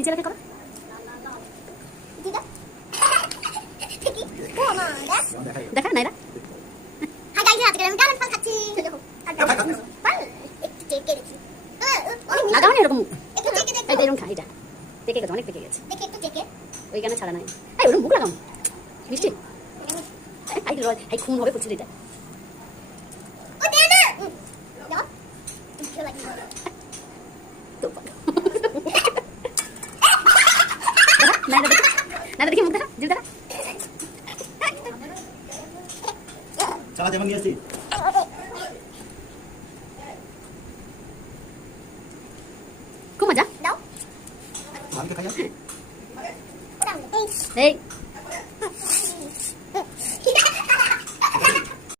নিচে রেখে করো। দেখা নাইরা লাগাও না এরকম এরকম খা এটা পেকে গেছে অনেক পেকে গেছে ওইখানে ছাড়া নাই ওরকম মুখ লাগাও মিষ্টি খুন হবে প্রচুর এটা নাইরা দেখি মুখ দেখা জিল দেখা চালা যেমন নিয়ে আসছি খুব মজা আমাকে খাইয়া এই